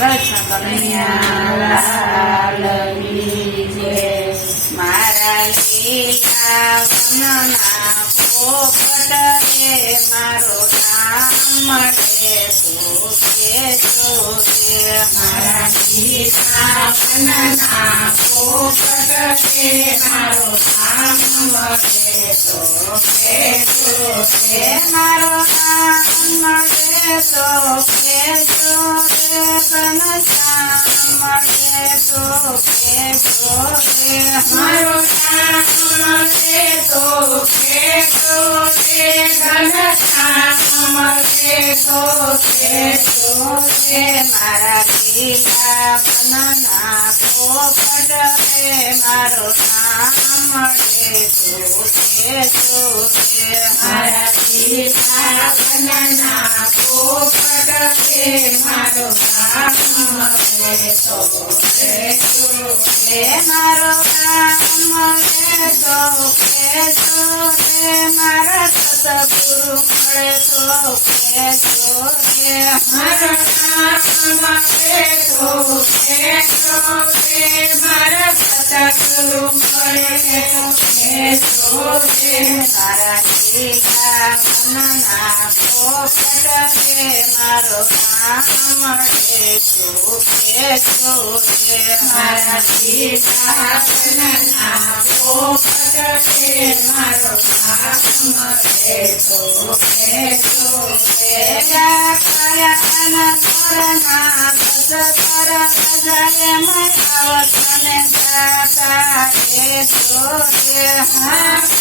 કૃષ્ણ કનૈયા લાલની જય. મારા લીલા વનના પોપટ રે મારો નામ રે સુખે જોરે. મારા લીલા વનના પોપટ રે મારો નામ રે સુખે જોરે. મારો નામ રે સુખે જોરે. ઘનશ્યામ રે સુખે જોરે. મારો નામ રે સુખે જોરે. ઘનશ્યામ રે સુખે જોરે. મારા લીલા વનના પોપટ રે મારો નામ રે સુખે જોરે. મારા લીલા વનના પોપટ રે મારો નામ રે સુખે જોરે. મારો નામ રે સુખે જોરે. મારા સતગુરુ મળે સુખે જોરે. મારો નામ રે સુખે જોરે. મારા સતગુરુ મળે સુખે જોરે. મારા લીલા વનના પોપટ રે મારો નામ રે સુખે જોરે. મારા લીલા વનના પોપટ રે મારો નામ રે સુખે જોરે. કયાના કરના બસતર જય મયાવતને દાતા રે જોરે.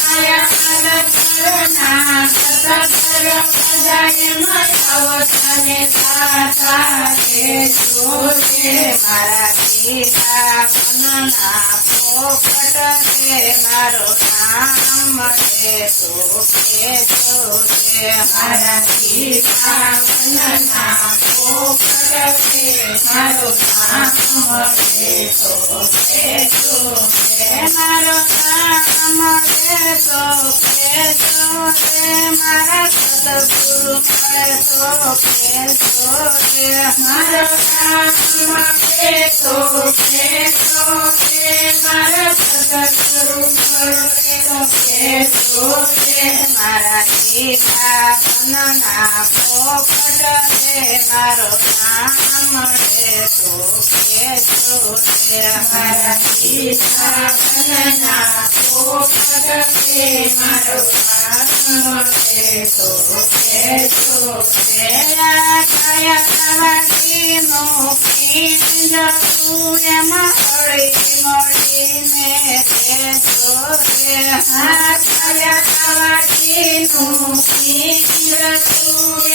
કયાના કરના બસતર જય મયાવતને દાતા રે જોરે. મારા લીલા વનના પોપટ રે મારો નામ રે સુખે જોરે. મારા લીલા વનના પોપટ રે મારો નામ રે સુખે જોરે. મારો નામ રે સુખે જોરે. મારા સદગુરુ મળે સુખે જોરે. મારો નામ રે સુખે જોરે. મારા સદગુરુ મળે સુખે જોરે. મારા લીલા વનના પોપટ રે મારો નામ રે સુખે જોરે. મારા લીલા વનના પોપટ રે મારો નામ રે સુખે જોરે. કયાવાડીનો પિંડ એમાં હળી મળીને રે જોરે. કયાવાડીનું પિંડ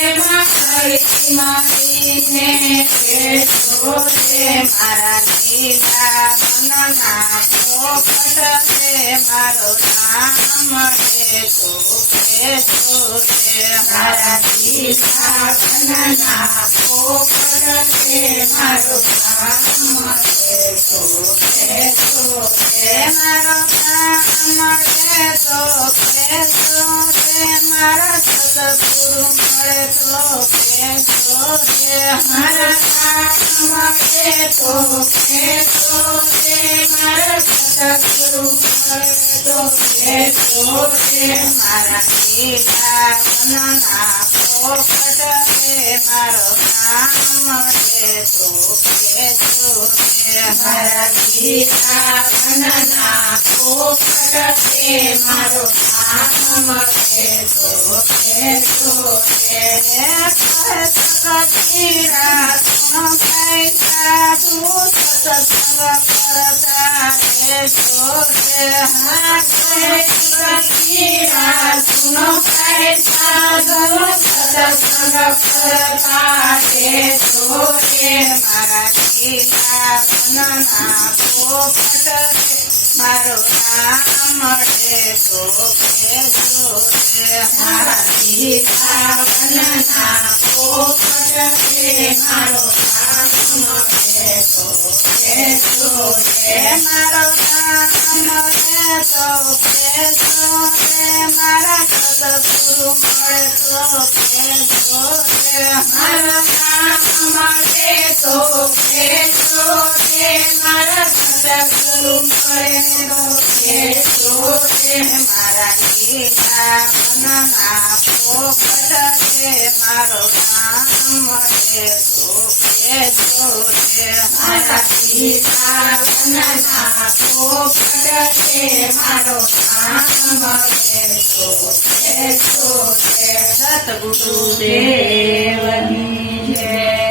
એમાં હળી મળીને રે જોરે. મારા લીલા વનના પોપટ રે મારો નામ રે સુખે જોરે. મારા લીલા વનના પોપટ રે મારો નામ રે સુખે જોરે. મારો નામ રે સુખે જોરે. મારા સદગુરુ મળે સુખે જોરે. મારા નામ રે સુખે જોરે. મારા સદગુરુ મળે સુખે જોરે. મારા લીલા વનના પોપટ રે મારો નામ રે સુખે જોરે. મારા લીલા વનના પોપટ રે મારો નામ રે સુખે જોરે. કબીરા સુનો ભાઈ સાધુ સત્સંગ કરતા રે જોરે. કબીરા સુનો ભાઈ સાધુ સત્સંગ કરતા રે જોરે. મારા લીલા વનના પોપટ રે મારો નામ રે સુખે જોરે. મારા લીલા વનના પોપટ રે મારો નામ રે સુખે જોરે. મારો નામ રે સુખે જોરે. મારા સદગુરુ મળે સુખે જોરે. મારો નામ રે સુખે સદગુરુ મળે તો કેશો રે મારા લીલા મનના પોપટ રે મારો નામ મળે તો કેશો રે મારા લીલા મનના પોપટ રે મારો નામ મળે તો કેશો રે સદગુરુ દેવની જય